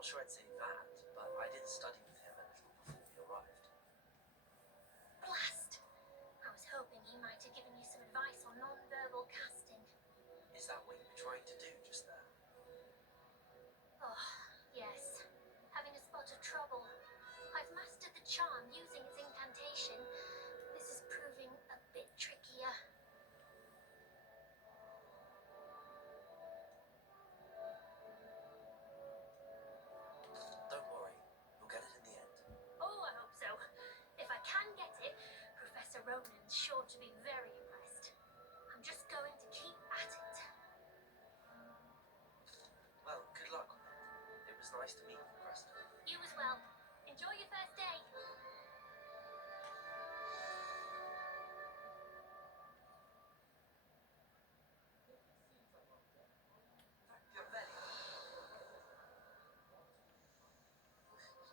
not sure I'd say that, but I did study with him a little before we arrived. Blast! I was hoping he might have given you some advice on non-verbal casting. Is that what you were trying to do just there? Oh, yes. Having a spot of trouble. I've mastered the charm using his incantation. This is proving a bit trickier. Don't worry, you'll get it in the end. Oh, I hope so. If I can get it, Professor Ronan's sure to be very impressed. I'm just going to keep at it. Well, good luck with it. It was nice to meet you, Preston. You as well. Enjoy your first day.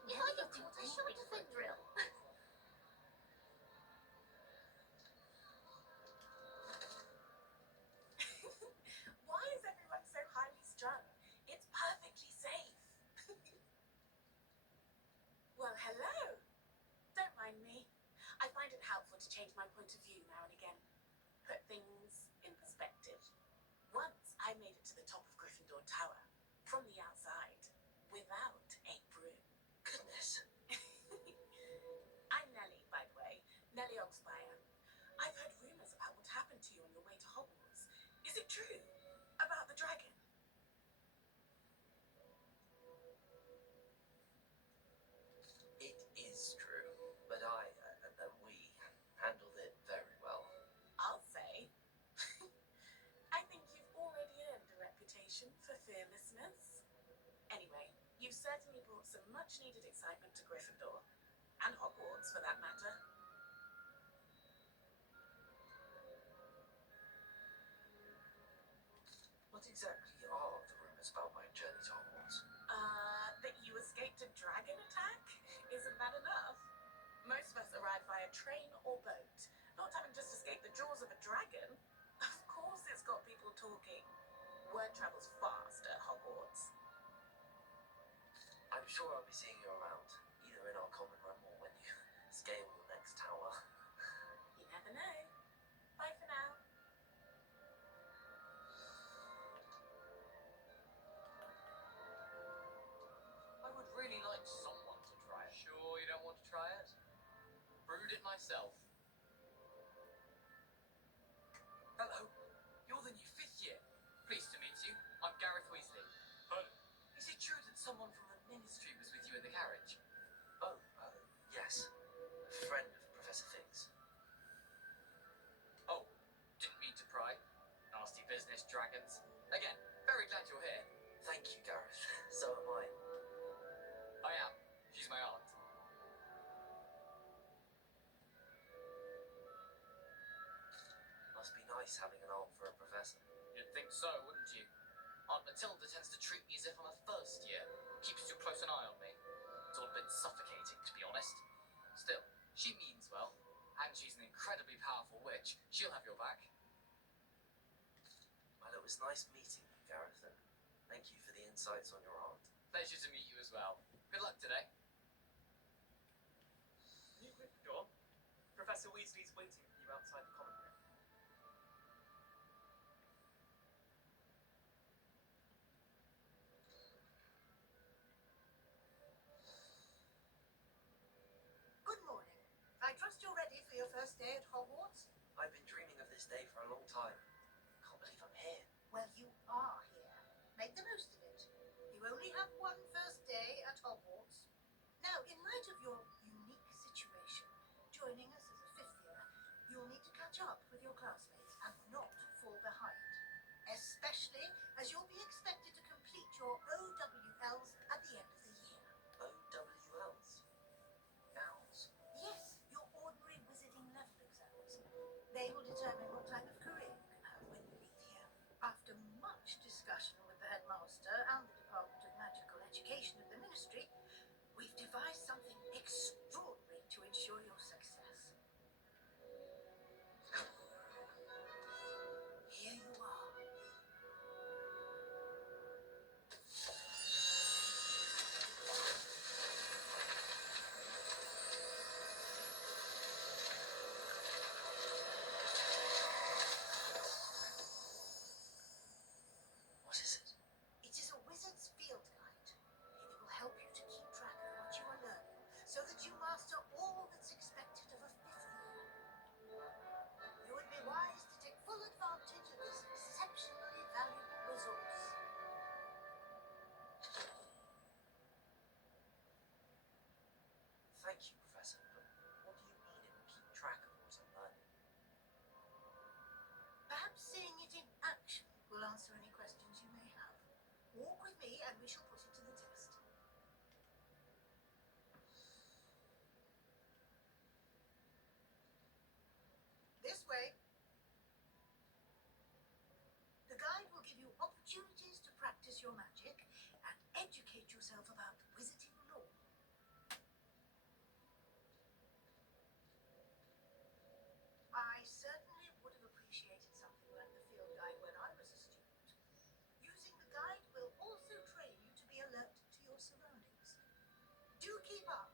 If I get taught a short of a drill. Why is everyone so highly strung? It's perfectly safe. Well, hello. Don't mind me. I find it helpful to change my point of view now and again. Put things in perspective. Once I made it to the top of Gryffindor Tower, from the outside, without a broom. Goodness. I'm Nellie, by the way. Nellie Oxfire. I've heard rumours about what happened to you on your way to Hogwarts. Is it true? About the dragon? It is true, but we handled it very well. I'll say. I think you've already earned a reputation for fearlessness. Anyway, you've certainly brought some much-needed excitement to Gryffindor. And Hogwarts, for that matter. What exactly are the rumours about my journey to Hogwarts? That you escaped a dragon attack? Isn't that enough? Most of us arrive via train or boat, not having just escaped the jaws of a dragon. Of course it's got people talking. Word travels fast at Hogwarts. I'm sure I'll be seeing you around, either in our common room or when you scale the next tower. You never know. Bye for now. I would really like someone to try it. Sure you don't want to try it? Brewed it myself. Hello, you're the new 5th year. Pleased to meet you. I'm Gareth Weasley. Is it true that someone from the Ministry was with you in the carriage? Oh, yes. A friend of Professor Fig's. Oh, didn't mean to pry. Nasty business, dragons. Again, very glad you're here. Thank you, Gareth. So am I. I am. She's my aunt. Must be nice having an aunt for a professor. You'd think so, wouldn't you? Aunt Matilda tends to treat me as if I'm a first year. Keeps too close an eye on me. It's all a bit suffocating, to be honest. Still, she means well. And she's an incredibly powerful witch. She'll have your back. Well, it was nice meeting you, Gareth, and thank you for the insights on your aunt. Pleasure to meet you as well. Good luck today. New Gryffindor. Professor Weasley's waiting for you outside the common room. Good morning. I trust you're ready for your first day at Hogwarts? I've been dreaming of this day for a long time. Can't believe I'm here. Well, you are here. Make the most of it. You only have one first day at Hogwarts. Now, in light of your unique situation, joining us as a 5th year, you'll need to catch up with your classmates and not fall behind. Especially as you'll be expected to complete your OWLs at the end of the year. OWLs? Owls? Yes, your ordinary wizarding level exams. They will determine what type of career you can have when you leave here. After much discussion with the headmaster and the Department of Magical Education of the Ministry, we've devised something extraordinary to ensure your success. Here you are. Thank you, Professor, but what do you mean it will keep track of what I'm learning? Perhaps seeing it in action will answer any questions you may have. Walk with me and we shall put it to the test. This way. The guide will give you opportunities to practice your magic and educate yourself about wizarding lore. I certainly would have appreciated something like the field guide when I was a student. Using the guide will also train you to be alert to your surroundings. Do keep up.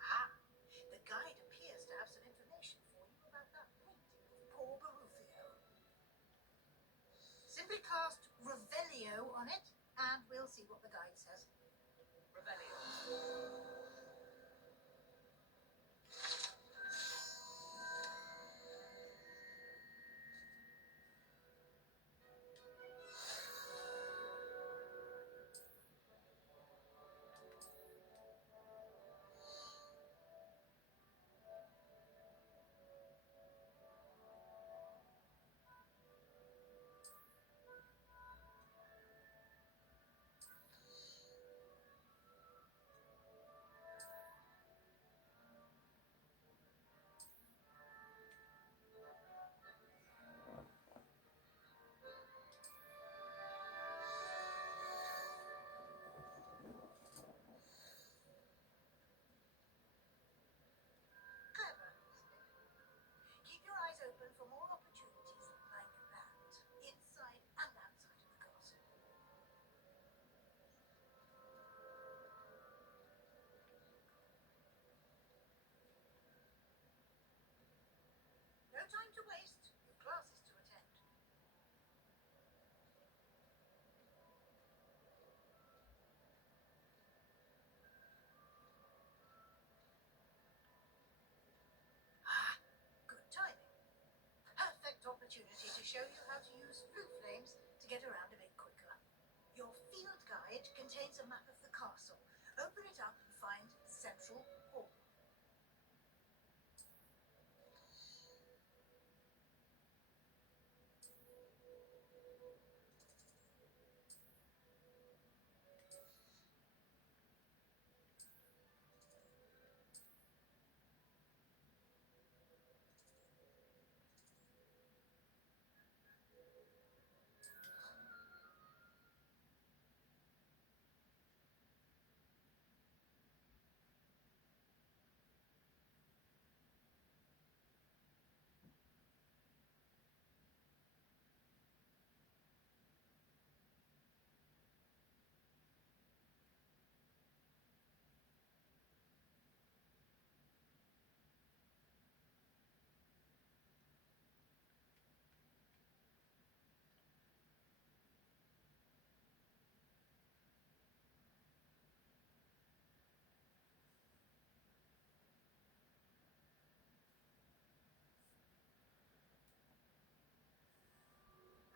Ah, the guide appears to have some information for you about that painting of poor Barufio. Simply cast Revelio on it, and we'll see what the guide says. Rebellion. Clever, isn't it? Keep your eyes open for more opportunities like that, inside and outside of the castle. No time to waste. Your classes to attend. Ah, good timing. Perfect opportunity to show you how to use blue flames to get around a bit quicker. Your field guide contains a map of the castle. Open it up and find Central Hall.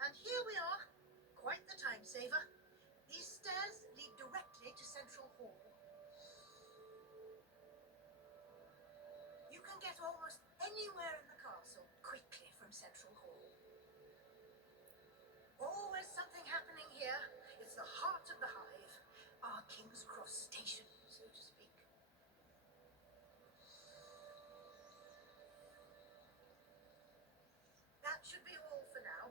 And here we are. Quite the time saver. These stairs lead directly to Central Hall. You can get almost anywhere in the castle quickly from Central Hall. Always something happening here. It's the heart of the hive. Our King's Cross station, so to speak. That should be all for now.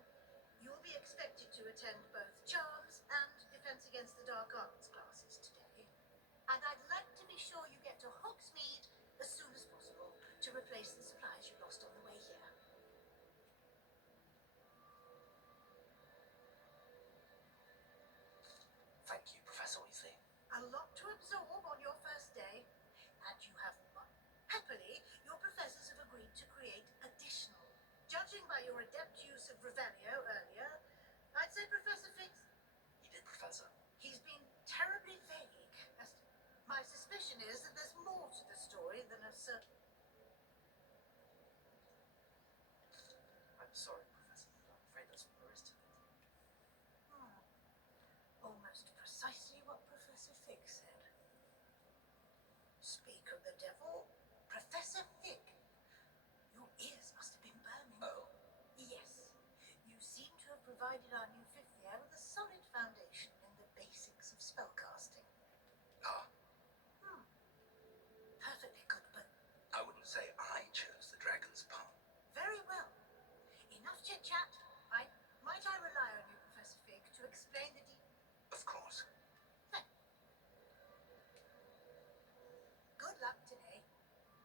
You'll be expected to attend both Charms and Defense Against the Dark Arts classes today. And I'd like to be sure you get to Hogsmeade as soon as possible to replace the supplies you lost on the way here. Thank you, Professor Weasley. A lot to absorb on your first day, and you have happily, your professors have agreed to create additional. Judging by your adept use of Revelio earlier, I'd say Professor Fix. You did, Professor. He's been terribly vague. My suspicion is that there's more to the story than a certain. I'm sorry, Professor, but I'm afraid that's all there is to it. Almost Speak of the devil, Professor Fig. Your ears must have been burning. Oh? Yes. You seem to have provided our new fifth year with a solid foundation in the basics of spellcasting. Ah, Perfectly good, but I wouldn't say I chose the dragon's path. very well. Enough chit-chat. Might I rely on you, Professor Fig, to explain the Of course. Good luck today.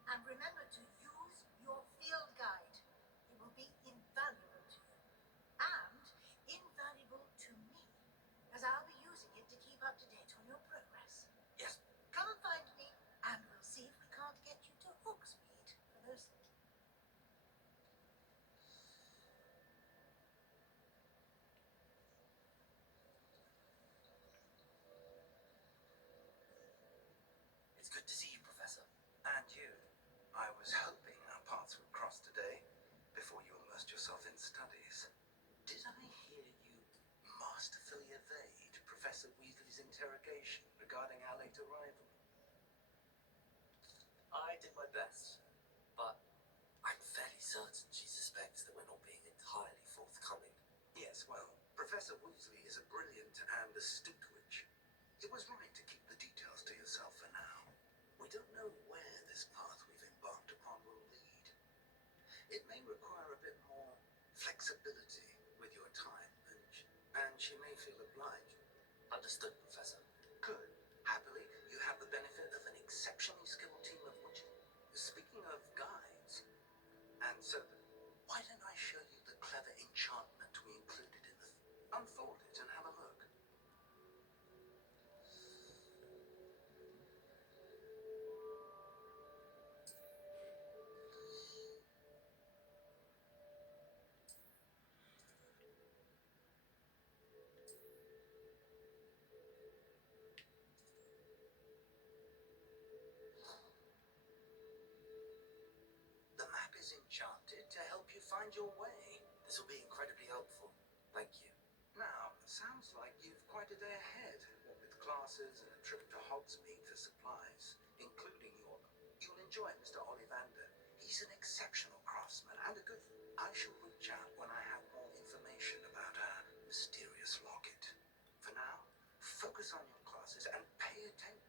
And remember to use your field guide. It will be invaluable to you. And invaluable to me, as I'll be using it to keep up to date on your progress. Yes. Come and find me, and we'll see if we can't get you to Hogsmeade for those. It's good to see you, Professor. And you. I was hoping our paths would cross today, before you immersed yourself in studies. Did I hear you masterfully evade Professor Weasley's interrogation regarding our late arrival? I did my best, but I'm fairly certain she suspects that we're not being entirely forthcoming. Yes, well, Professor Weasley is a brilliant and astute witch. It was right to keep the details to yourself for now. We don't know where this path we've embarked upon will lead. It may require a bit more flexibility with your time, and she may feel obliged. Understood, Professor. Good. Happily, you have the benefit of an exceptionally skilled team of witches. Speaking of guides and servants, why don't I show you the clever enchantment we included in the... Unfold it and have a look. The map is enchanted to help you find your way. This will be incredibly helpful. Thank you. Now, sounds like you've quite a day ahead, what with classes and a trip to Hogsmeade for supplies, including your... You'll enjoy Mr. Ollivander. He's an exceptional craftsman and a good... I shall reach out when I have more information about our mysterious locket. For now, focus on your classes and pay attention.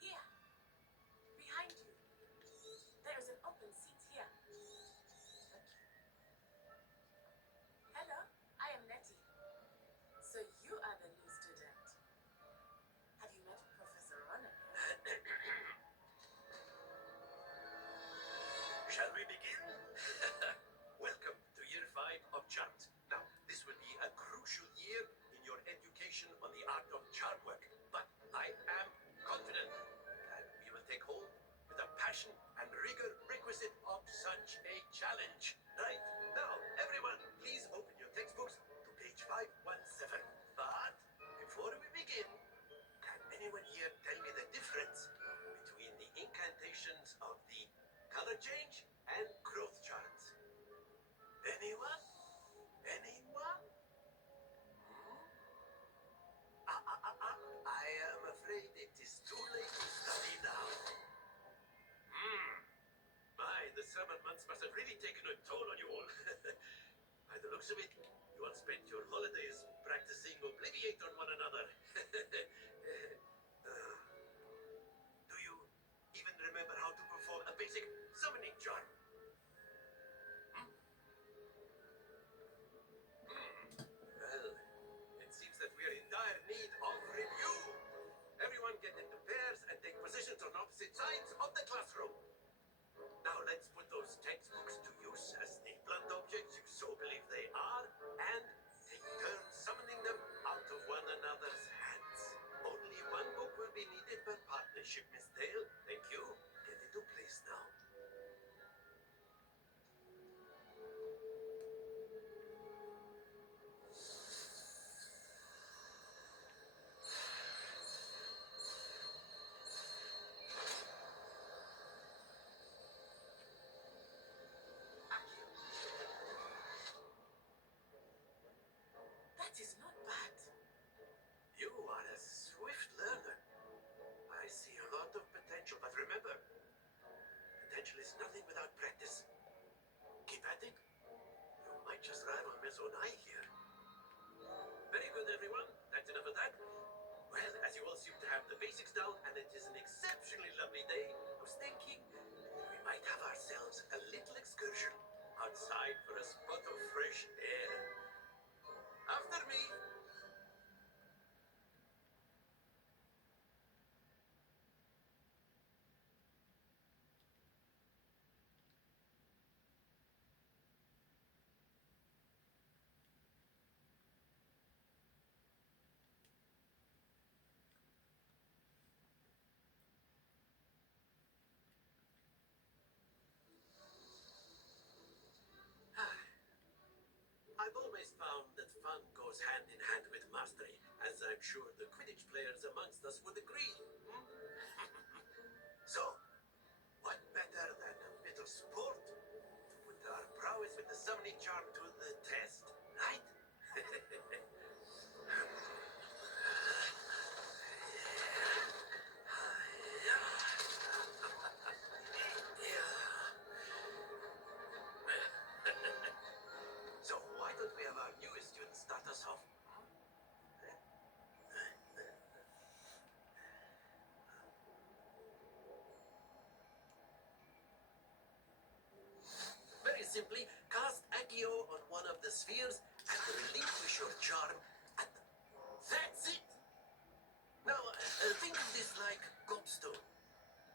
Here, behind you. There is an open seat here. Hello, I am Nettie. So you are the new student. Have you met Professor Ronan? Shall we begin? Welcome to year 5 of Charms. Now, this will be a crucial year in your education on the art of charm work, but I am confident that we will take hold with the passion and rigor requisite of such a challenge. Right, now, everyone, please open your textbooks to page 517. But before we begin, can anyone here tell me the difference between the incantations of the color change and growth charts? Anyone? Anyone? I am afraid it is too late to study now. My, the summer months must have really taken a toll on you all. By the looks of it, you all spent your holidays practicing Obliviate on one another. Do you even remember how to perform a basic summoning charm? Well, it seems that we are in dire need of review. Everyone get into pairs and take positions on opposite sides of the classroom. Now let's put those textbooks to use as the blunt objects you so believe they are, and take turns summoning them out of one another's hands. Only one book will be needed per partnership, Miss Dale. Thank you. Get into place now. That is not bad. You are a swift learner. I see a lot of potential, but remember, potential is nothing without practice. Keep at it. You might just rival Miss Onai here. Very good, everyone. That's enough of that. Well, as you all seem to have the basics down, and it is an exceptionally lovely day, I was thinking we might have ourselves a little excursion outside for a spot of fresh air. After me. I've always found that fun goes hand in hand with mastery, as I'm sure the Quidditch players amongst us would agree. So, what better than a bit of sport to put our prowess with the summoning charm to the test, right? So why don't we have our newest student start us off? Very simply, cast Accio on one of the spheres and relinquish your charm at the... That's it! Now, think of this like gobstone.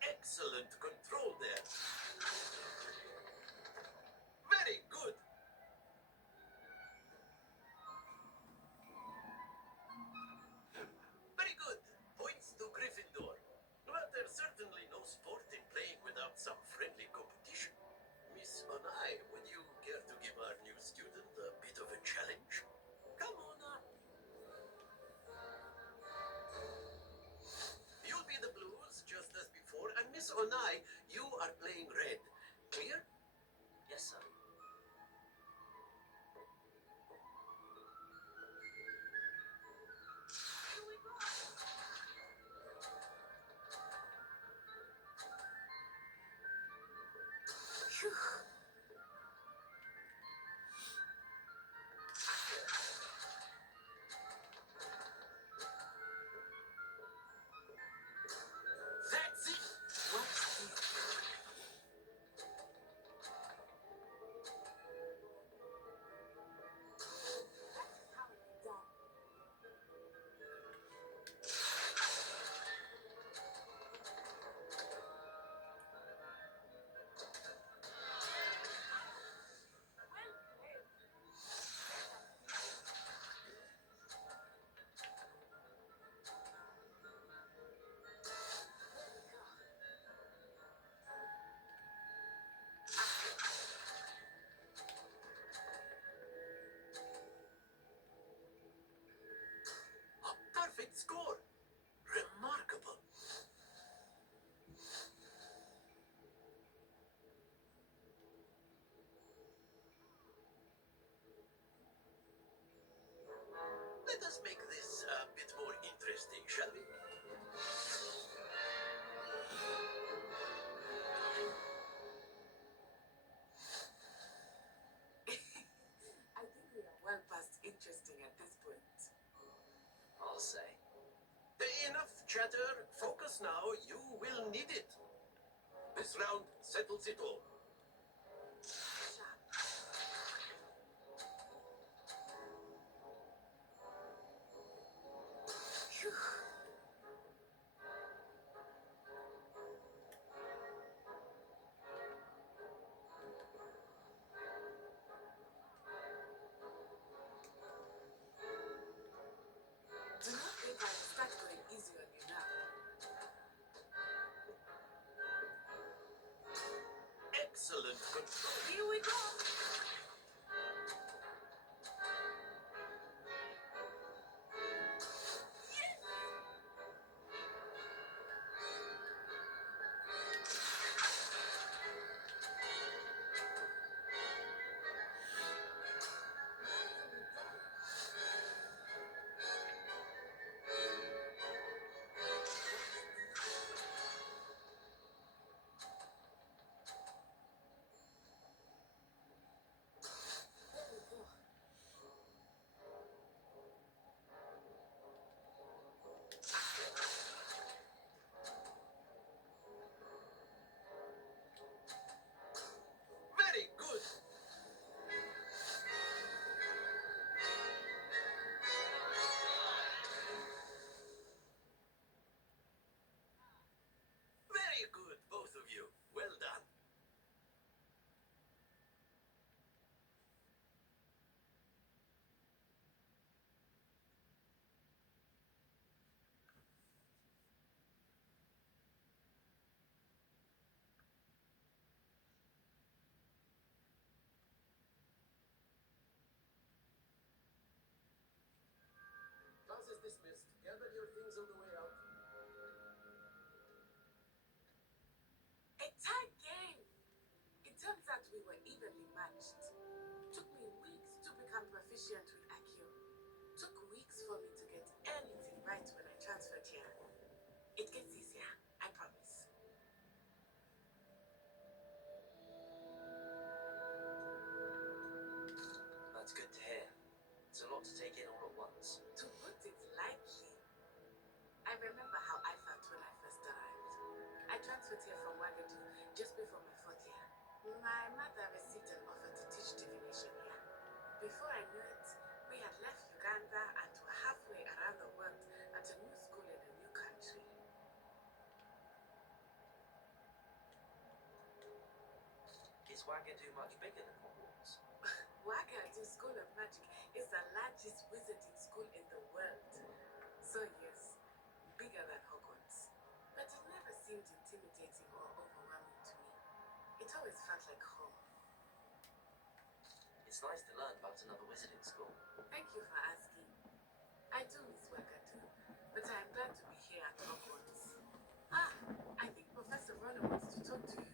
Excellent control there. Very good. Very good. Points to Gryffindor. Well, there's certainly no sport in playing without some friendly competition. Miss Onai, would you care to give our new student a bit of a challenge? Come on up. You'll be the blues, just as before, and Miss Onai, you are playing red. Clear? Yes, sir. That's it. What's this? That is how it's done. Well played. A perfect score. Remarkable. Let us make this a bit more interesting, shall we? chatter. Focus now. You will need it. This round settles it all. Do not think I will start going easy on you now. Excellent control. Here we go. Very good. Very good, both of you. Well done. Class is dismissed. Gather your things on the way out. A tight game. It turns out we were evenly matched. Took me weeks to become proficient with Accio. Took weeks for me to get anything right when I transferred here. It gets easier, I promise. That's good to hear. It's a lot to take in all at once. To put it lightly, I remember how I felt when I first arrived. I transferred here from Wagadu just before my fourth year. My mother received an offer to teach divination here. Before I knew it, we had left Uganda and were halfway around the world at a new school in a new country. Is Wagadu much bigger than Hogwarts? Wagadu School of Magic is the largest wizarding school in the world. So yes, bigger than Hogwarts. But it never seemed intimidating or overwhelming to me. It always felt like home. It's nice to learn about another wizarding school. Thank you for asking. I do miss Wagadu, but I am glad to be here at Hogwarts. Ah, I think Professor Roller wants to talk to you.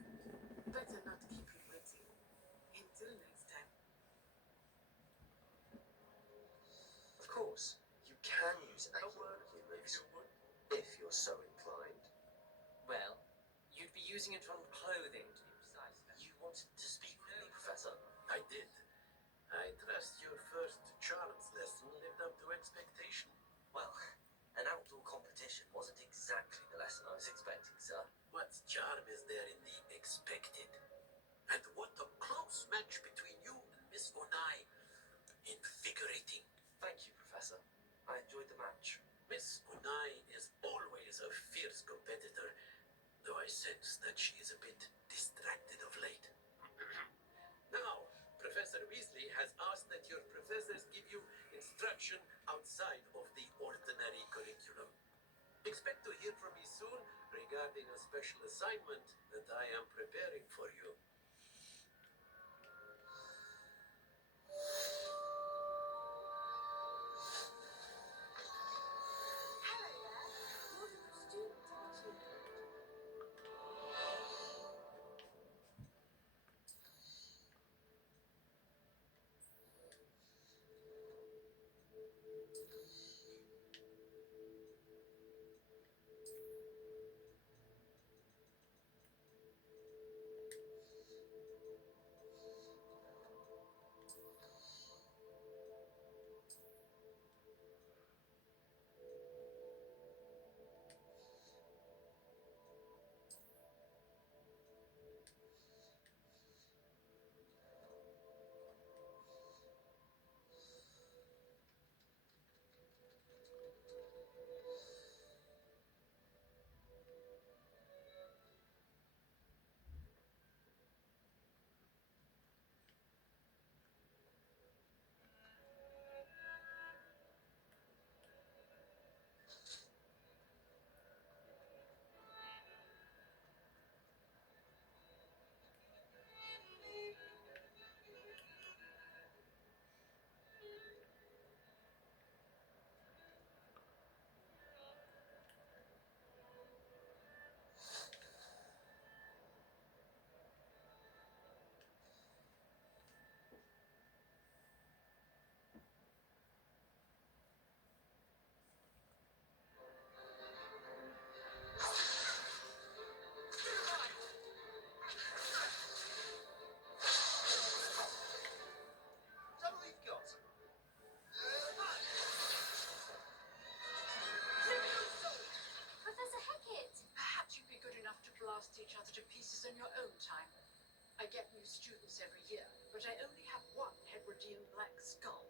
Better not keep him waiting. Until next time. Of course, you can use accurate humans if you're so inclined. Well, you'd be using it on clothing, to be precise. You wanted to speak with me, Professor? I did. I trust your first charms lesson lived up to expectation. Well, an outdoor competition wasn't exactly the lesson I was expecting, sir. What charm is there in the expected? And what a close match between you and Miss Onai. Invigorating. Thank you, Professor. I enjoyed the match. Miss Unai is always a fierce competitor, though I sense that she is a bit distracted of late. Now, Professor Weasley has asked that your professors give you instruction outside of the ordinary curriculum. Expect to hear from me soon regarding a special assignment that I am preparing for you. Hello there. You're the new student, aren't you? piece each other to pieces in your own time. I get new students every year, but I only have one Hebridean black skull.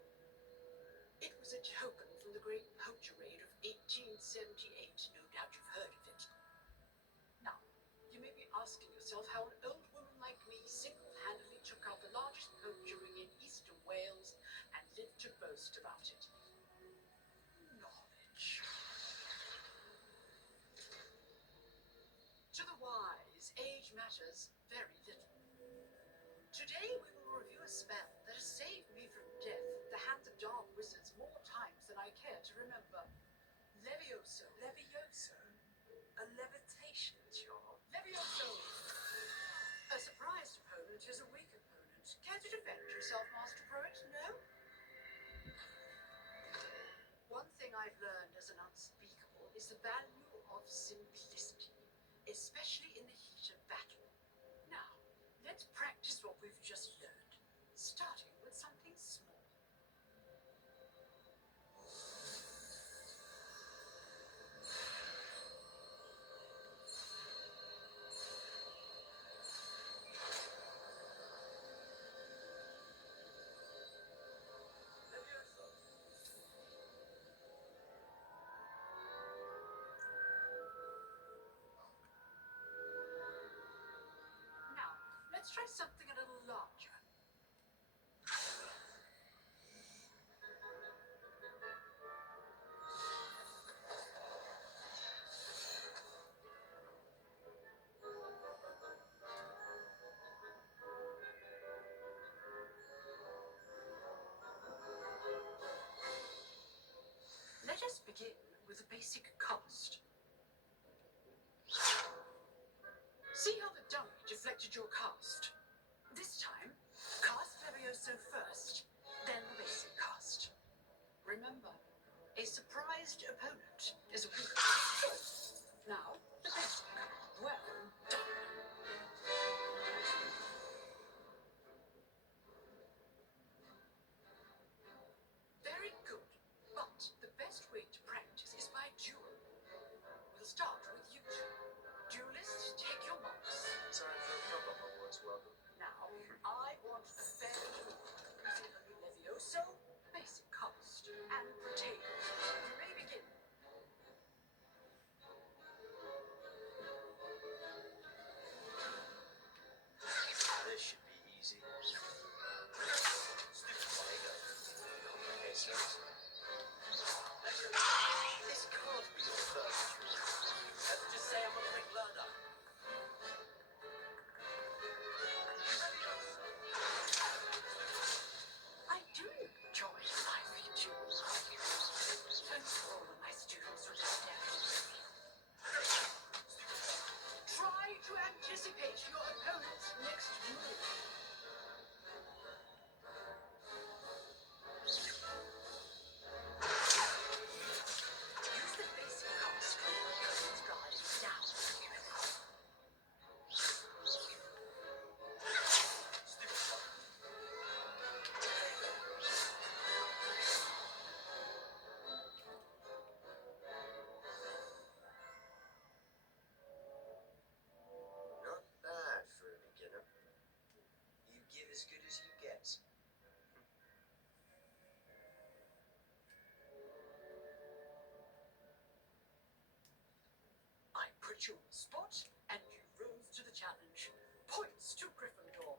It was a token from the great poacher raid of 1878. No doubt you've heard of it. Now, you may be asking yourself how an old woman like me single-handedly took out the largest poacher ring in eastern Wales and lived to boast about it. Knowledge. To the wise, age matters very little. Today we will review a spell that has saved me from death at the hands of dark wizards more times than I care to remember. Levioso. Levioso? A levitation charm? Levioso! A surprised opponent is a weak opponent. Care to defend yourself, Master Poet? No? One thing I've learned as an unspeakable is the value of simplicity, especially in the heat of battle. Now, let's practice what we've just learned, starting with something small. Now, let's try something a little larger. Let us begin with a basic cast. See how the dummy deflected your cast? This time, cast Levioso first, then the basic cast. Remember, a surprised opponent is a weak. Now, the basic. Well done. Very good. But the best way to practice is by duel. We'll start with you two. Duelists, take your marks. Time for a proper Hogwarts welcome. Now, I want a fair duel. Using only Levioso, basic cast, and potato. You may begin. This should be easy. Stupid Vigo. Complications. This can't be your first trick. Let's just say I'm a quick learner. I do enjoy lively duels. Thanks for all of my students who did that. Try to anticipate your opponent's next move. Use the basic cast when your opponent's guard is down. Not bad for a beginner. You give as good as you get. I put you on the spot, and you rose to the challenge. Points to Gryffindor.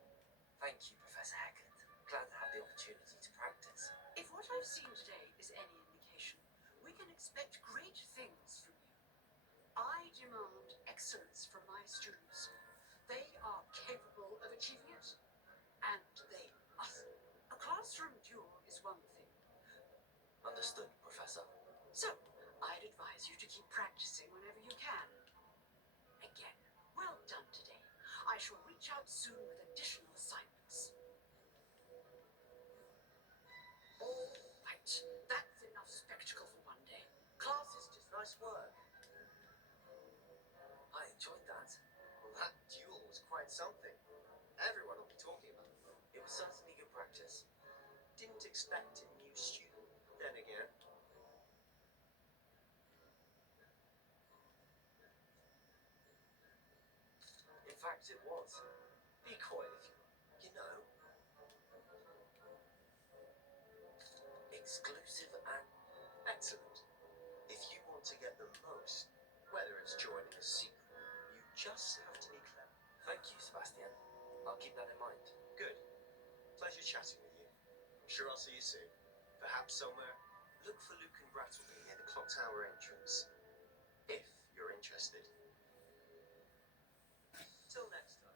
Thank you, Professor Hagrid. Glad to have the opportunity to practice. If what I've seen today is any indication, we can expect great things from you. I demand excellence from my students. They are capable of achieving it, and they must. A classroom duel is one thing. Understood, Professor. So, I'd advise you to keep practicing whenever you can. Again, well done today. I shall reach out soon with additional assignments. All right, that's enough spectacle for one day. Class is dismissed. Nice work. I enjoyed that. Well, that duel was quite something. Everyone will be talking about it. It was certainly good practice. Didn't expect a new student. Then again, fact, it was. Be quiet if you know. Exclusive and excellent. If you want to get the most, whether it's joining a secret, you just have to be clever. Thank you, Sebastian. I'll keep that in mind. Good. Pleasure chatting with you. I'm sure I'll see you soon. Perhaps somewhere. Look for Luke and Brattleby near the clock tower entrance. If you're interested. Till next time.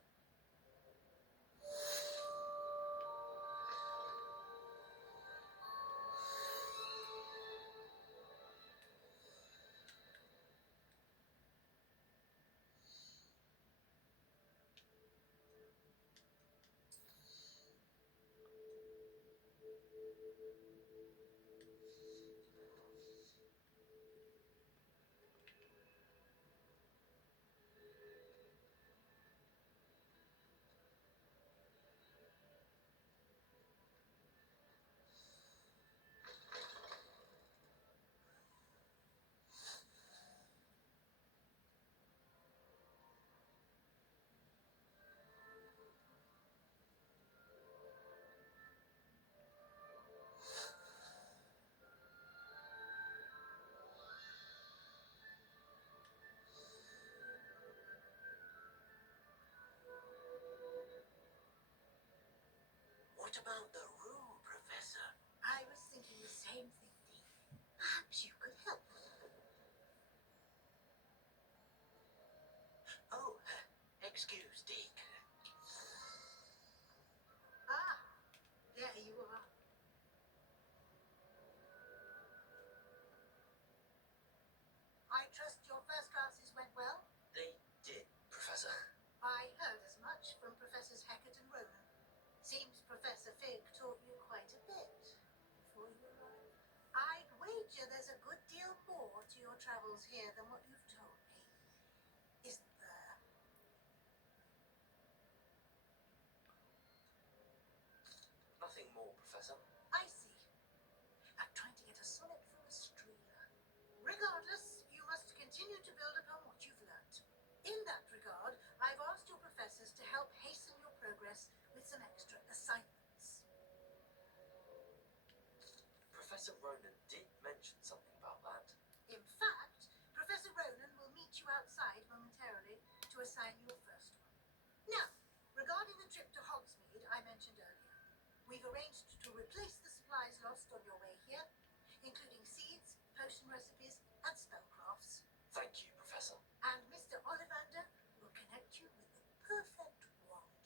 What about the room, Professor? I was thinking the same thing, Dean. Perhaps you could help. Oh, excuse, Dick. Ah, there you are. I trust your first classes went well? They did, Professor. I heard as much from Professors Hecat and Ronan. Seems Professor Fig taught you quite a bit before you arrived. I'd wager there's a good deal more to your travels here than what you've told me. Isn't there? Nothing more, Professor. I see. I'm trying to get a sonnet from a streamer. Regardless, you must continue to build upon what you've learnt. In that regard, I've asked your professors to help hasten your progress with some extra assignments. Professor Ronan did mention something about that. In fact, Professor Ronan will meet you outside momentarily to assign your first one. Now, regarding the trip to Hogsmeade I mentioned earlier, we've arranged to replace the supplies lost on your way here, including seeds, potion recipes, and spellcrafts. Thank you, Professor. And Mr. Ollivander will connect you with the perfect wand.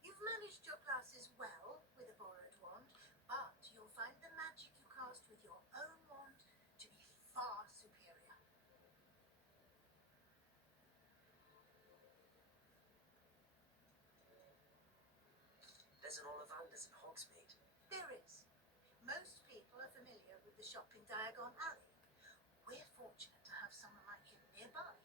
You've managed your classes well with a borrowed wand, but you'll find the magic you cast with your own wand to be far superior. There's an Ollivander's in Hogsmeade. There is. Most people are familiar with the shop in Diagon Alley. We're fortunate to have someone like him nearby.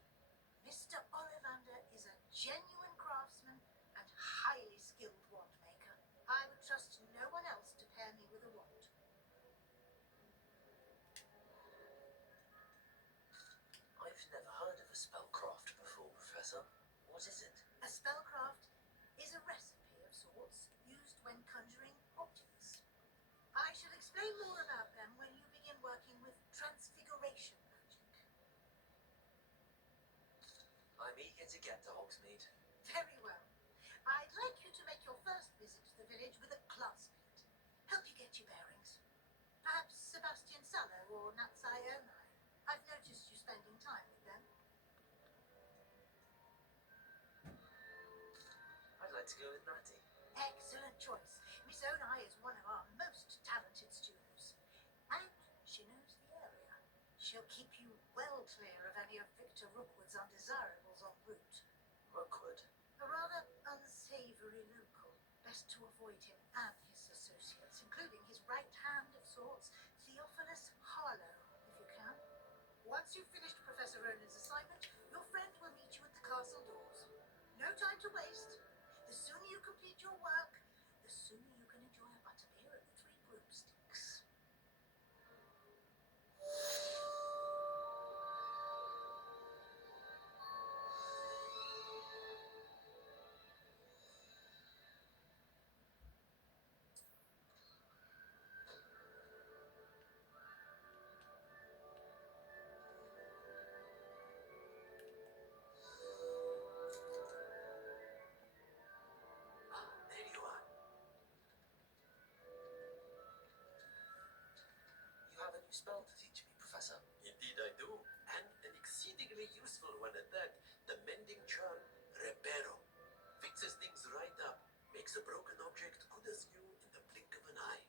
Mr. Ollivander is a genuine craftsman and highly skilled wand maker. I would trust no one else to pair me with a wand. I've never heard of a spellcraft before, Professor. What is it? A spellcraft is a recipe of sorts used when conjuring objects. I shall explain more about them when you begin working with transfiguration magic. I'm eager to get to Hogsmeade. Very well. I'd like you to make your first visit to the village with a classmate. Help you get your bearings. Perhaps Sebastian Sallow or Natsai Onai. I've noticed you spending time with them. I'd like to go with Natty. Excellent choice. Miss Onai is one of our most talented students. And she knows the area. She'll keep you well clear of any of Victor Rookwood's undesirables en route. Rookwood. A rather unsavory local. Best to avoid him and his associates, including his right hand of sorts, Theophilus Harlow, if you can. Once you've finished Professor Ronan's assignment, your friend will meet you at the castle doors. No time to waste. The sooner you complete your work, the sooner you can enjoy a butterbeer and the Three Broomsticks. new spell to teach me, Professor. Indeed I do, and an exceedingly useful one at that. The mending charm, Reparo. Fixes things right up, makes a broken object good as new in the blink of an eye.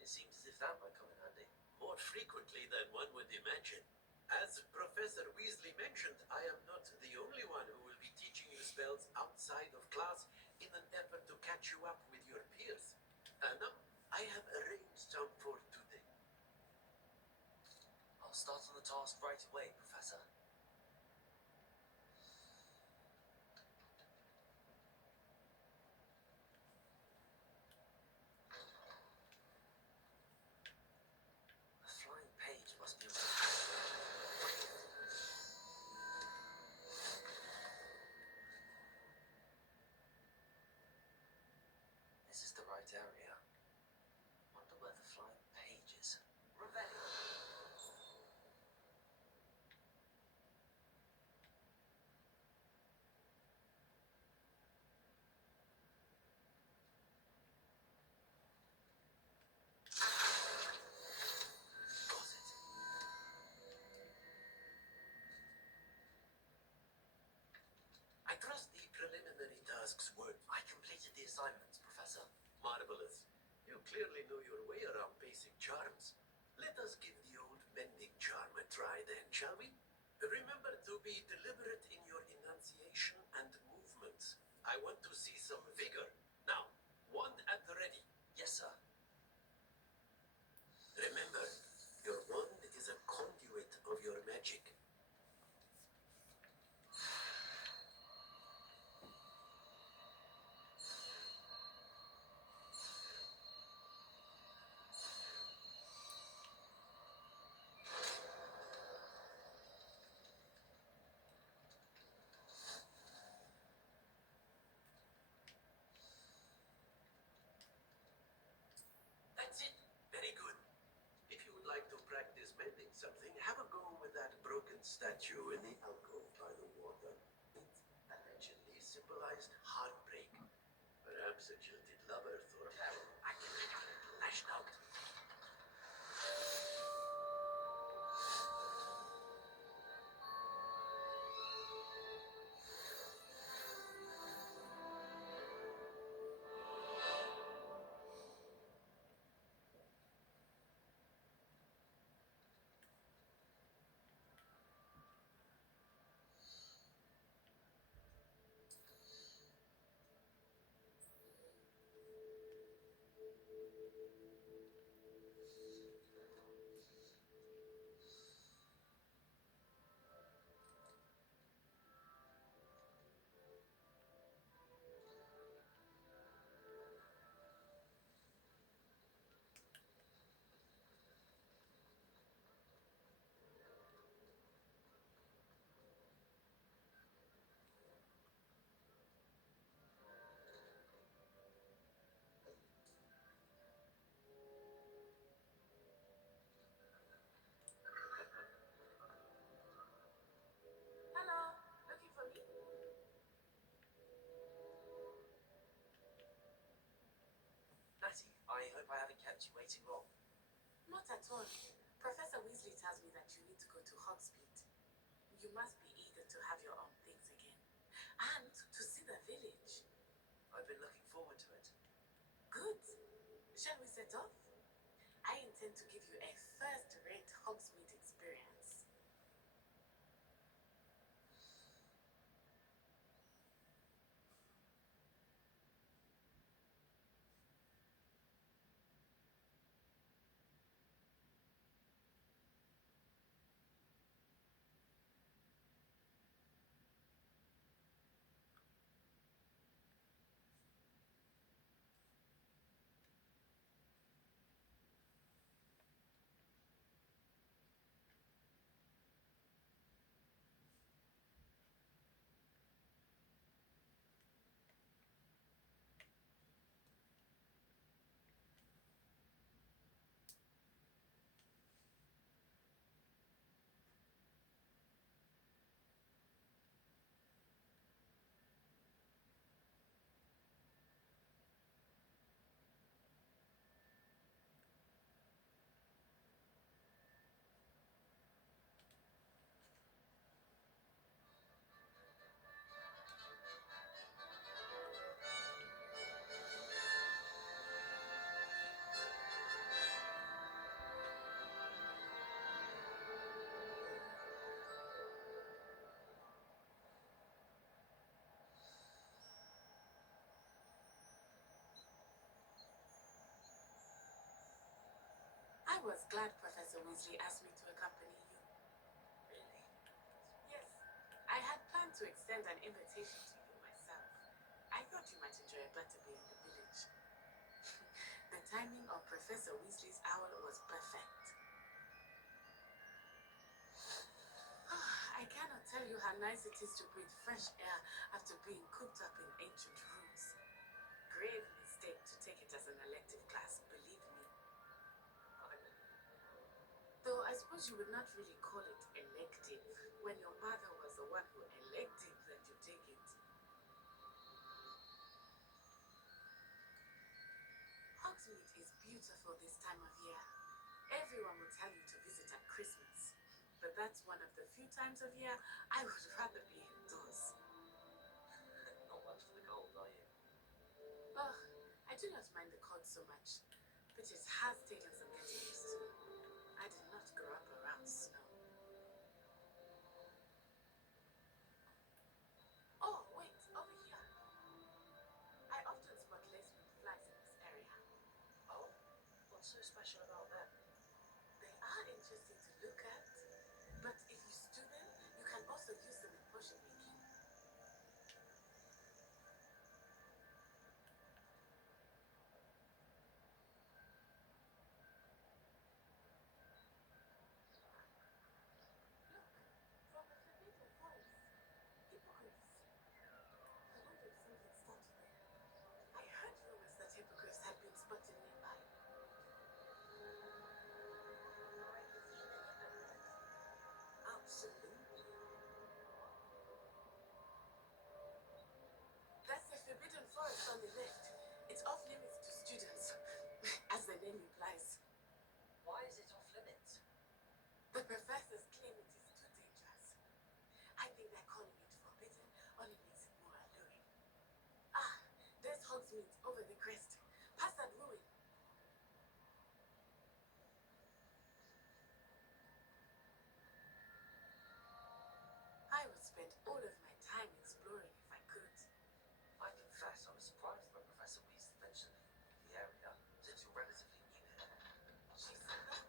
It seems as if that might come in handy. More frequently than one would imagine. As Professor Weasley mentioned, I am not the only one who will be teaching you spells outside of class in an effort to catch you up with your peers. Now, I have arranged some for today. I'll start on the task right away, Professor. The flying page must be on the... This is the right area. Wonder where the flying page is. Revelio. Got it. I trust the preliminary tasks work. I completed the assignments, Professor. Marvelous. You clearly know your way around basic charms. Let us give the old mending charm a try then, shall we? Remember to be deliberate in your enunciation and movements. I want to see some vigor. Now, wand at the ready. Yes, sir. Remember, your wand is a conduit of your magic. That's it. Very good. If you would like to practice mending something, have a go with that broken statue in the alcove by the water. It allegedly symbolized heartbreak. Perhaps a jilted lover thought, I can lashed out. Hello, looking for me? Natty, I hope I haven't kept you waiting long. Not at all. Professor Weasley tells me that you need to go to Hogsmeade. You must be eager to have your own things again. And to see the village. I've been looking forward to it. Good. Shall we set off? I intend to give you a first-rate Hogsmeade experience. I was glad Professor Weasley asked me to accompany you. Really? Yes, I had planned to extend an invitation to you myself. I thought you might enjoy a butterbeer in the village. The timing of Professor Weasley's owl was perfect. I cannot tell you how nice it is to breathe fresh air after being cooped up in ancient rooms. Grave mistake to take it as an elective class, believe me. Though I suppose you would not really call it elective when your mother was the one who elected that you take it. Hogsmeade is beautiful this time of year. Everyone will tell you to visit at Christmas. But that's one of the few times of year I would rather be indoors. Not much for the cold, are you? Oh, I do not mind the cold so much, but it has taken some getting used to. I did not grow up around snow. Oh, wait, over here. I often spot lace-wing flies in this area. Oh, what's so special about them? They are interesting to look at, but if you stew them, you can also use them in potion making. Look, from the forbidden forest. Hippogriffs. I wonder if something started there. I heard rumors that hippogriffs had been spotted nearby. Absolutely. That's the forbidden forest on the left. It's off limits to students, as the name implies. Why is it off limits? The professors claim it is too dangerous. I think that calling it forbidden only makes it more alluring. Ah, there's Hogsmeade over the crest. Past that ruin. I would spend all of my time exploring if I could. I confess I was surprised when Professor Weasley mentioned the area, since you're relatively new here. She said that.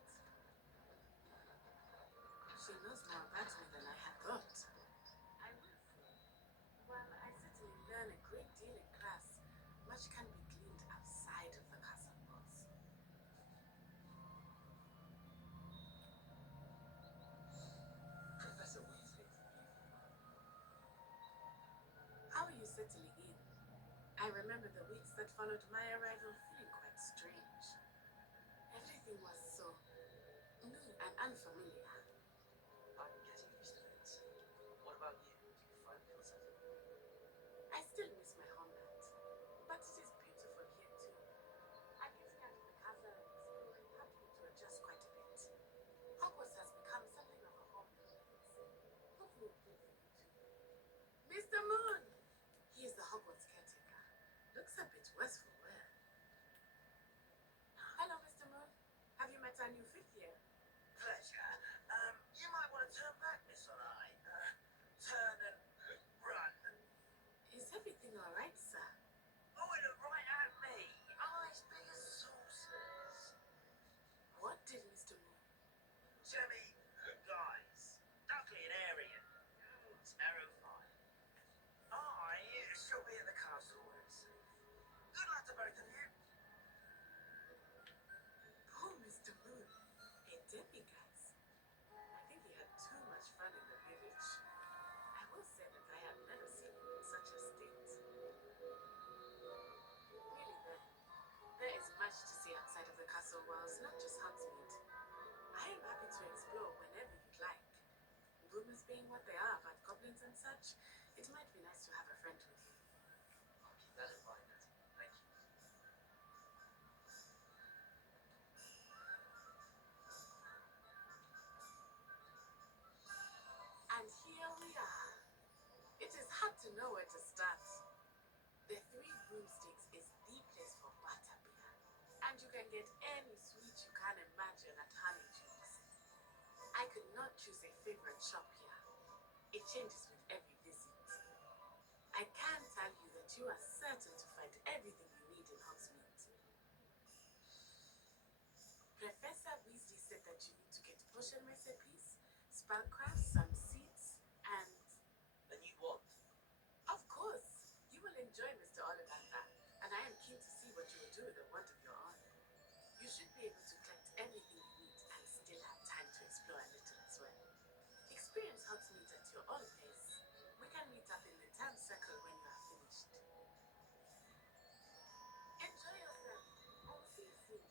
She knows more about me than I had thought. I will say, while I certainly learn a great deal in class, much can be gleaned outside of the castle walls. Professor Weasley is beautiful. How are you settling in? I remember the weeks that followed my arrival feeling quite strange. Everything was so new and unfamiliar. I'm getting used to it. What about you? Do you finally feel settled? I still miss my homeland, but it is beautiful here too. And getting out of the castle and exploring helped me to adjust quite a bit. Hogwarts has become something of a home now, I would say. Hopefully it will for you too. Mr. Moon! He is the Hogwarts caretaker. Looks a bit worse for wear. Hello, Mr. Moon. Have you met our new fifth year? Pleasure. You might want to turn back, Miss Alright. Turn and run. Is everything all right, sir? Oh, it looked right at me. Eyes big as saucers. What did Mr. Moon? Jemmy, guys. Ugly and Aryan. Terrifying. I shall be at the castle where it's safe. Good luck to both of you. Poor Mr. Moon. A demiguise. I think he had too much fun in the village. I will say that I have never seen him in such a state. Really then, there is much to see outside of the castle walls, not just Hogsmeade. I am happy to explore whenever you'd like. Rumors being what they are about goblins and such, it might be nice to have a friend with you. I'll keep that in mind. Thank you. And here we are. It is hard to know where to start. The Three Broomsticks is the place for butterbeer. And you can get any sweet you can imagine at Honeydew's. I could not choose a favorite shop here. It changes with every visit. I can tell you that you are certain to find everything you need in Hogsmeade. Professor Weasley prochaine recipes, spellcraft, some seeds, and A new wand. of course, you will enjoy Mr. Ollivander, and I am keen to see what you will do with a wand of your own. You should be able to collect anything you need and still have time to explore a little as well. Experience Hogsmeade at your own pace. We can meet up in the town circle when you are finished. Enjoy yourself. I will see you soon.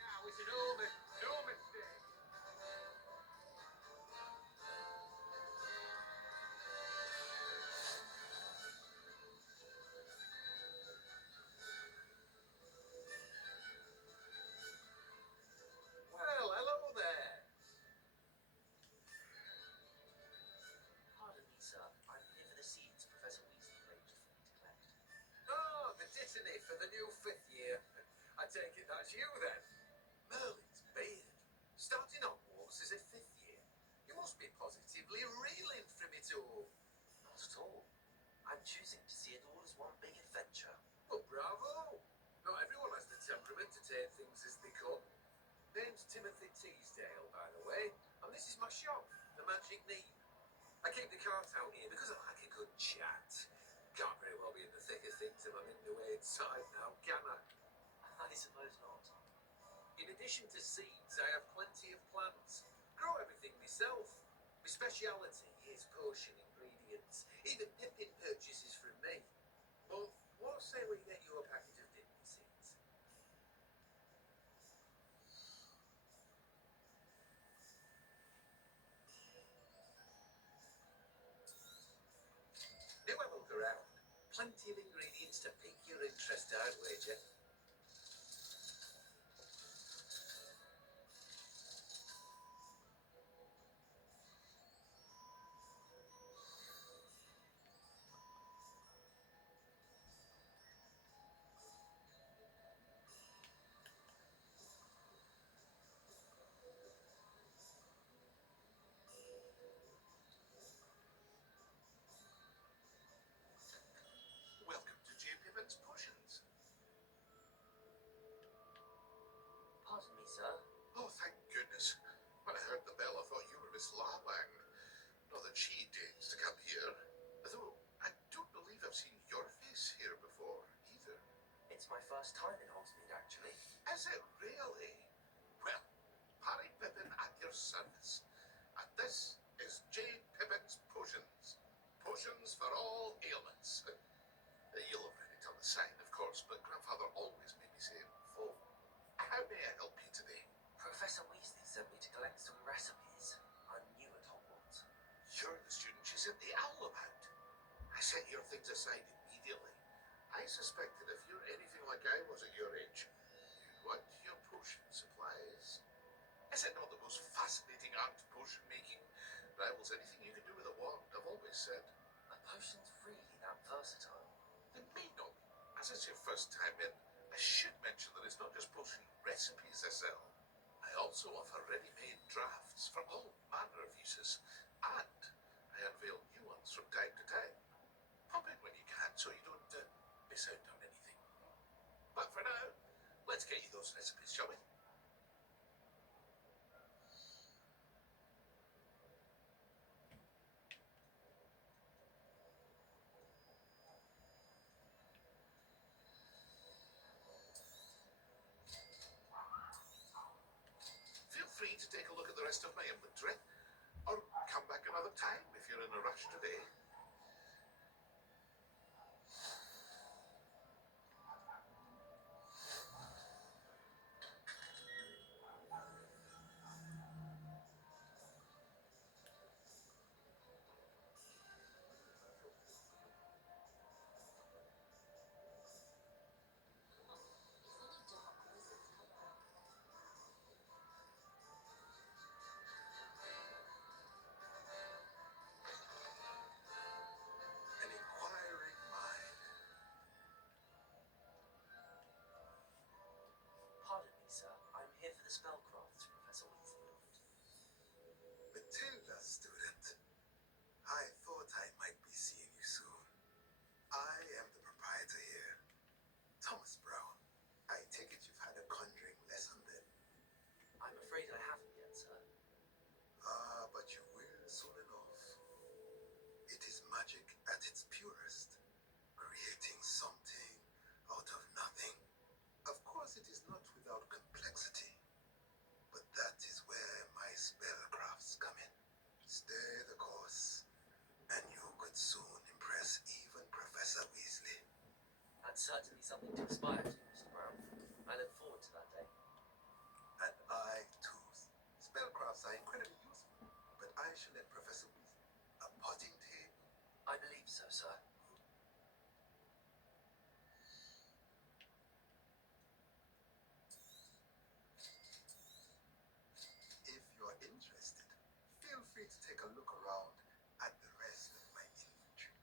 Now it's no mistake. Well, hello there. Pardon me, sir. I'm here for the seeds Professor Weasley arranged for me to collect. Oh, the dittany for the new 5th year. I take it that's you then. Merlin's beard. Starting Hogwarts as a 5th year. You must be positively reeling from it all. Not at all. I'm choosing to see it all as one big adventure. Well, bravo. Not everyone has the temperament to take things as they come. Name's Timothy Teasdale, by the way, and this is my shop, the Magic Neep. I keep the cart out here because I like a good chat. Can't very well be in the thick of things if I'm in the way inside now, can I? I suppose not. In addition to seeds, I have plenty of plants. Grow everything myself. My speciality is potion ingredients. Even Pippin purchases from me. But what say we get you a packet of dippy seeds? Do have a look around. Plenty of ingredients to pique your interest, I'd wager. Welcome to J. Pippin's Potions. Pardon me, sir. Oh, thank goodness. When I heard the bell, I thought you were Miss Lawang. Not that she deigns to come here. Though, I don't believe I've seen your face here before, either. It's my first time in Hogsmeade, actually. Is it really? Well, Harry Pippin at your service. And this is J. Pippin's Potions. Potions for all ailments. You'll have read it on the sign, of course, but Grandfather always made me say it before. How may I help you today? Professor Weasley sent me to collect some recipes. I'm new at Hogwarts. You're the student she sent the owl about. I set your things aside immediately. I suspected if you're anything like I was at your age, you'd want your potion supplies. Is it not the most fascinating art, potion making? Rivals anything you can do with a wand, I've always said. A potion's really that versatile. It may not be. As it's your first time in, I should mention that it's not just potion recipes I sell. I also offer ready-made drafts for all manner of uses, and I unveil new ones from time to time. Pop in when you can so you don't miss out on anything. But for now, let's get you those recipes, shall we? Feel free to take a look at the rest of my inventory, or come back another time if you're in a rush today. the spellcrafts Professor Weasley left? Matilda, student. I thought I might be seeing you soon. I am the proprietor here, Thomas Brown. I take it you've had a conjuring lesson then? I'm afraid I haven't yet, sir. Ah, but you will soon enough. It is magic at its purest, creating something out of nothing. Of course, it is not without complexity, but that is where my spellcrafts come in. Stay the course, and you could soon impress even Professor Weasley. That's certainly something to aspire to, Mr. Brown. I look forward to that day. And I, too. Spellcrafts are incredibly useful, but I shall let Professor Weasley. A potting table? I believe so, sir. If you're interested, feel free to take a look around at the rest of my inventory.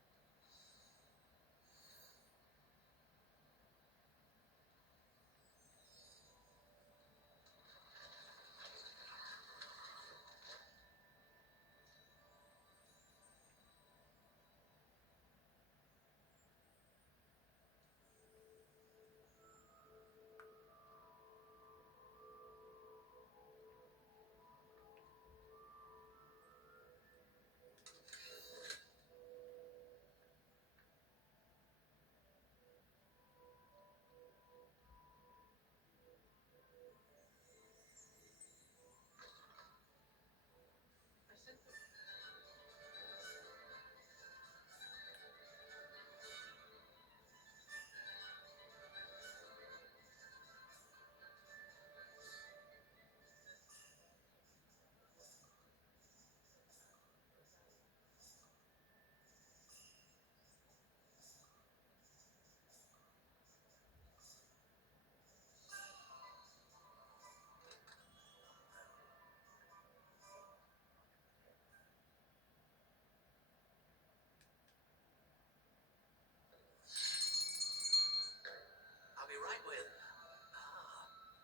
I'll be right with.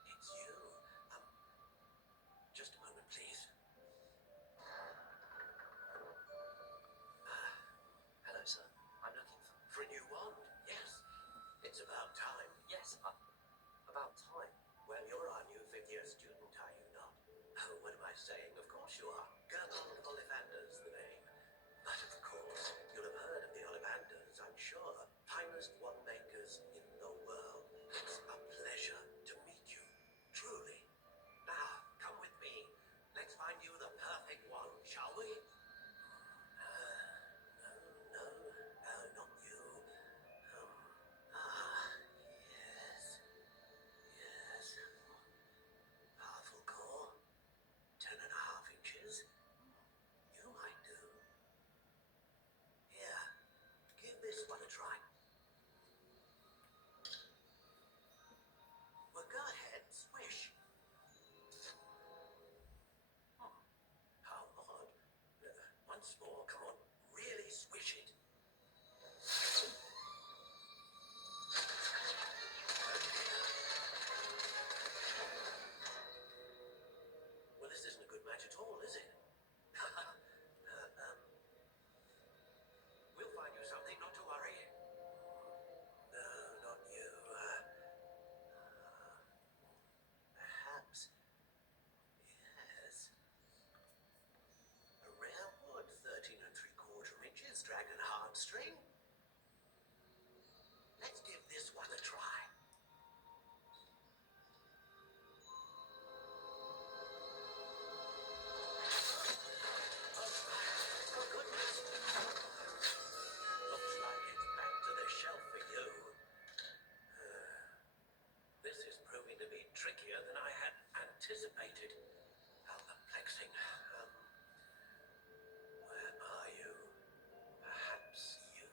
It's you. Just a moment, please. Hello, sir. I'm looking For a new wand, yes. It's about time. Yes, about time. Well, you're our new fifth-year student, are you not? Oh, what am I saying? Of course you are. Gertrude Ollivander's the name. But of course, you'll have heard of the Ollivanders, I'm sure. Finest wand makers in the world. It's a pleasure to meet you, truly. Now, come with me. Let's find you the perfect wand, shall we? No, not you. Yes. Powerful core. 10.5 inches. You might do. Here, give this one a try. Well, go ahead, swish. How odd. Once more, come on, really swish it. Well, this isn't a good match at all, is it? We'll find you something, not to worry. No, not you. Perhaps. Yes. A rare wood, 13 3/4 inches, dragon heartstring. Let's give this one a try. Oh, goodness. Looks like it's back to the shelf for you. This is proving to be trickier than I had anticipated. How perplexing. Where are you? Perhaps you.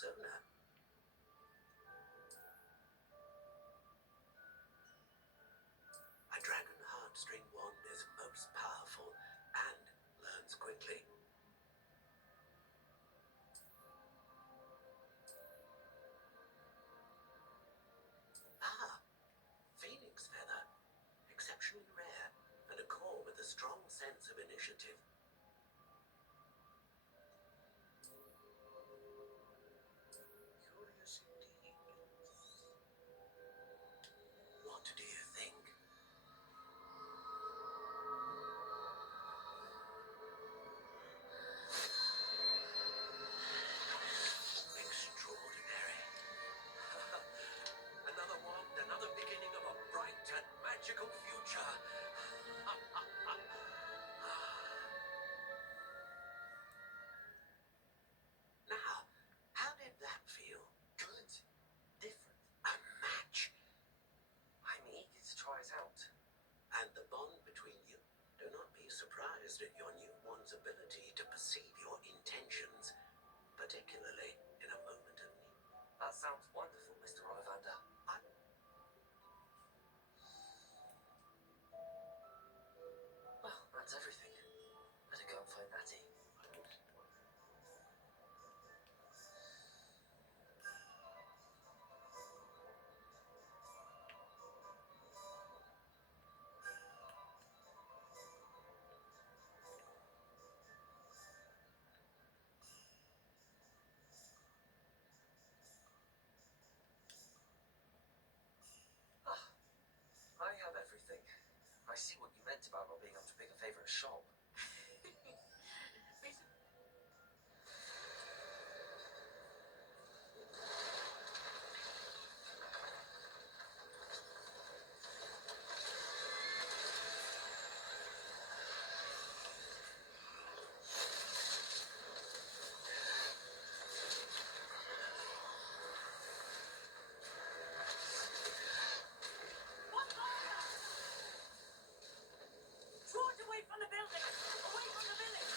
its owner. A dragon heartstring wand is most powerful and learns quickly. Ah, phoenix feather. Exceptionally rare, and a core with a strong sense of initiative. Curious indeed. What do you think? Extraordinary. Another wand, another beginning of a bright and magical future. Now, how did that feel? Good. Different. A match. I'm eager to try it out. And the bond between you. Do not be surprised at your new wand's ability to perceive your intentions, particularly in a moment of need. That sounds wonderful, Mr. Ollivander. Well, that's everything. Better go and find Natty. I have everything. I see what you meant about not being able to pick a favourite shop. Draw it away from the building! Away from the village!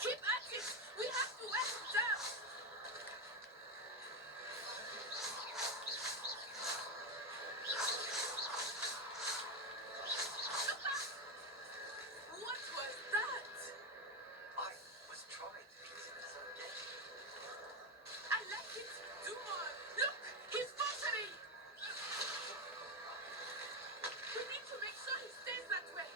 Keep at it! We have to wear them down! What was that? I was trying to beat him as I'm getting. I like it! Do more! Look! He's faltering! We need to make sure he stays that way!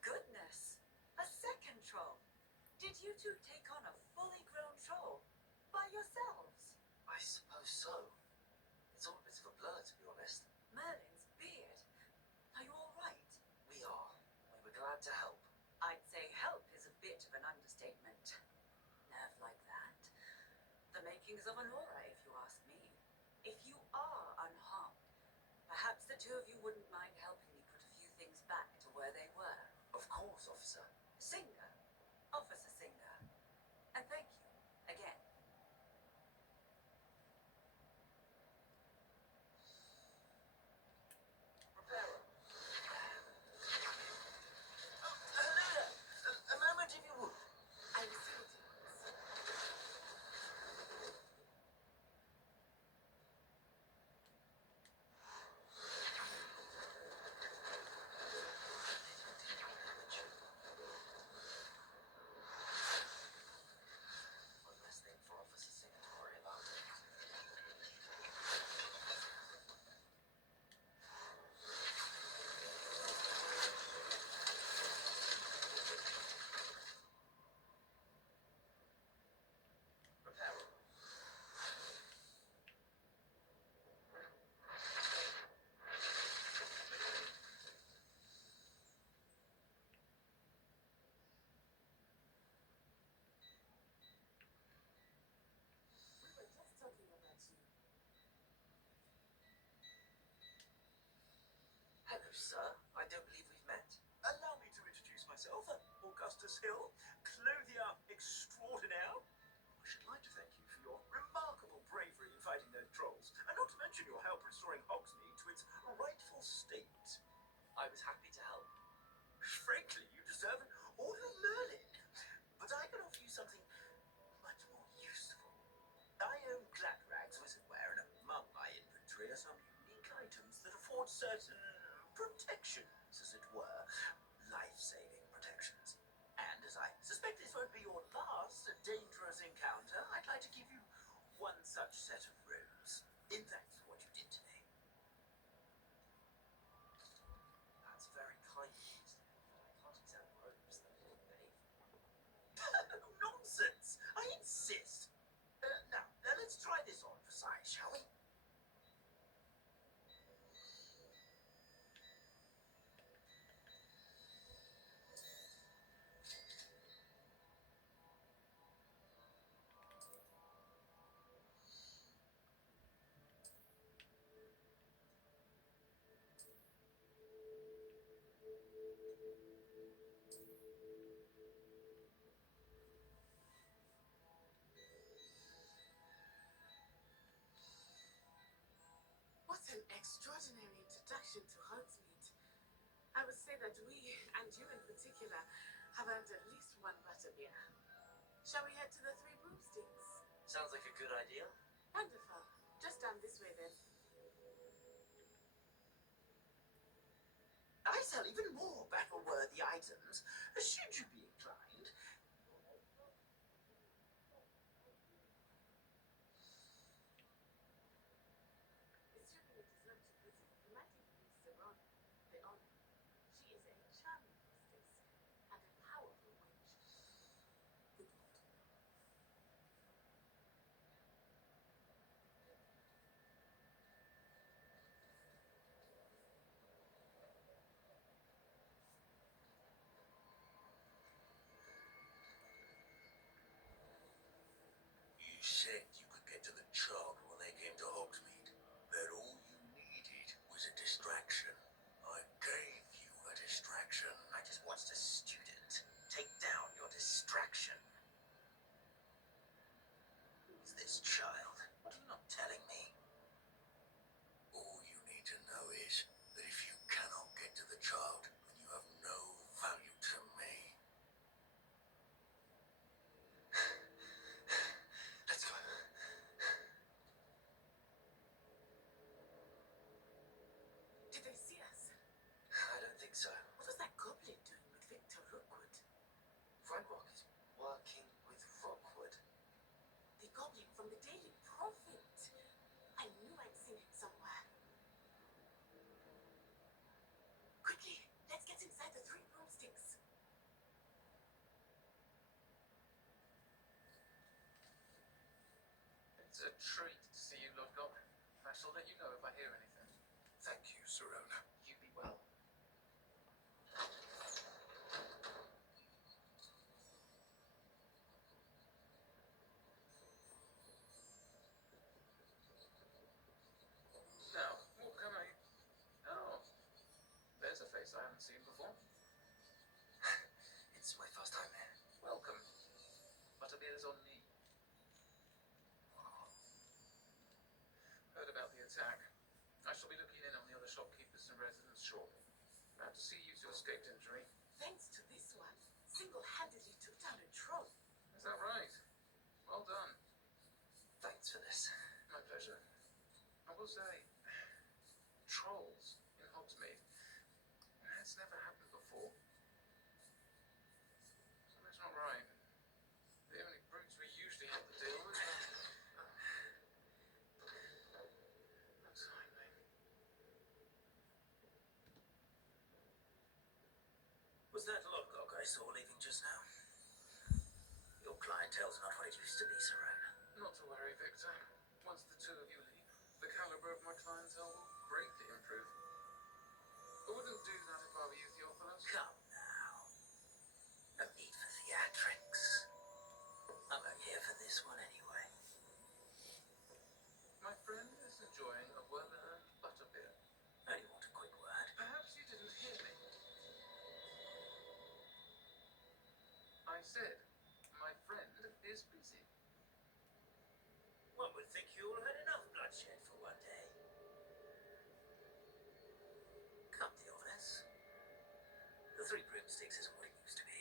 Goodness! A second troll! Did you two take on a fully grown troll? By yourselves? I suppose so. It's all a bit of a blur, to be honest. Merlin's beard. Are you alright? We are. We were glad to help. I'd say help is a bit of an understatement. Nerve like that. The makings of an aura, if you ask me. If you are unharmed, perhaps the two of you wouldn't mind helping me put a few things back to where they were. Of course, officer. Singer. Officer Singer. And thank you, again. Repairer. A moment, if you would. I was sir. I don't believe we've met. Allow me to introduce myself, Augustus Hill, clothier extraordinaire. I should like to thank you for your remarkable bravery in fighting those trolls, and not to mention your help restoring Hogsmeade to its rightful state. I was happy to help. Frankly, you deserve an Order of Merlin. But I can offer you something much more useful. I own clad rags, wizardware, and among my inventory are some unique items that afford certain protections, as it were. Life-saving protections. And as I suspect this won't be your last dangerous encounter, I'd like to give you one such set of robes, in thanks for what you did to me. That's very kind of you, sir, but I can't accept robes that I didn't pay for. Nonsense! I insist. Now, let's try this on for size, shall we? What an extraordinary introduction to Hogsmeade. I would say that we, and you in particular, have earned at least one butterbeer. Shall we head to the Three Broomsticks? Sounds like a good idea. Wonderful. Just down this way then. I sell even more battle-worthy items, should you be inclined. Assuming it is not too busy, you might introduce Saron, the owner. She is a charming hostess and a powerful witch. Good luck. You said you could get to the child when they came to Hogsmeade. That all you needed was a distraction. I gave you a distraction. I just watched a student take down your distraction. Who's this child? What are you not telling me? All you need to know is that if you cannot get to the child, then you have no value to me. Let's go. Did they see us? I don't think so. What was that goblin doing with Victor Rookwood? Frankrock is working with Rockwood. The goblin from the Daily Prophet. I knew I'd seen him somewhere. Quickly, let's get inside the Three Broomsticks. It's a treat to see you, Lord Goblin. I shall let you know if I hear anything. Thank you, Serona. You be well. Now, what can I... Oh, there's a face I haven't seen before. It's my first time here. Welcome. Butterbeer's on me. Heard about the attack. I shall be looking in on the other shopkeepers and residents shortly. Glad to see you two escaped injury. Thanks to this one, single-handedly took down a troll. Is that right? Well done. Thanks for this. My pleasure. I will say, trolls in Hogsmeade. That's never happened before. Something's not right. The only brutes we usually have to deal with are... That's fine, mate. Was that Lodgok I saw leaving just now? Your clientele's not what it used to be, Serona. Not to worry, Victor. Once the two of you leave, the caliber of my clientele will greatly improve. I wouldn't do that if I were you, Theophilus. Come now. No need for theatrics. I'm only here for this one anyway. My friend is enjoying a well-earned butterbeer. Only want a quick word. Perhaps you Styx isn't what it used to be.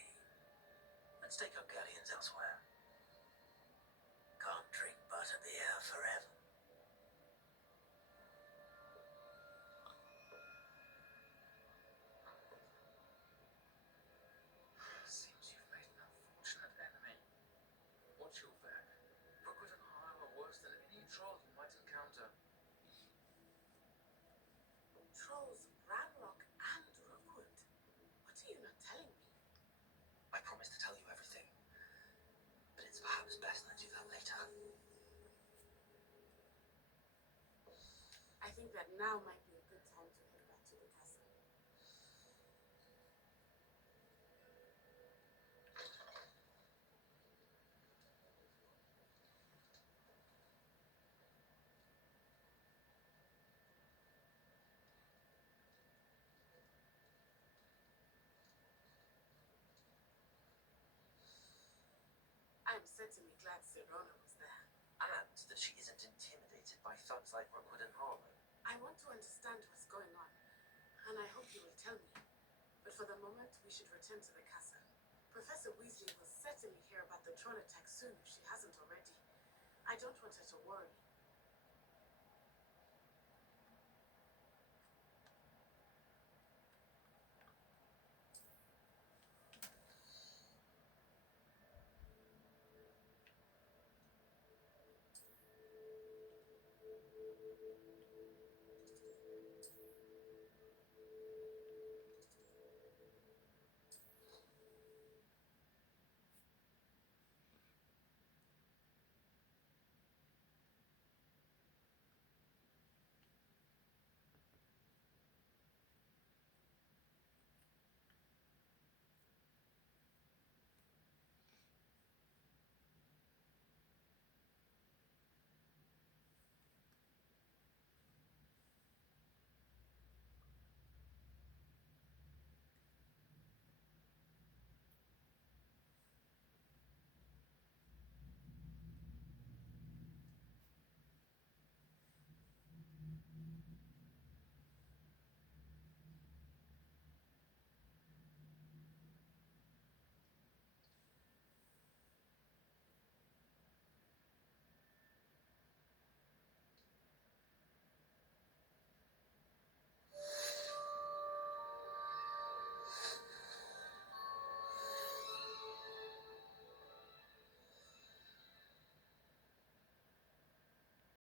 Let's take our galleons elsewhere. Can't drink butterbeer forever. Seems you've made an unfortunate enemy. Watch your back. Rookwood and Harlow are worse than any troll you might encounter. Trolls, Ranrock, and Rookwood. What are you not telling me? I promise to tell you everything, but it's perhaps best I do that later. I think that now might be a good time to head back to the castle. I'm certainly glad Sirona was there. And that she isn't intimidated by thugs like Rookwood and Harlow. I want to understand what's going on, and I hope you will tell me. But for the moment, we should return to the castle. Professor Weasley will certainly hear about the troll attack soon if she hasn't already. I don't want her to worry.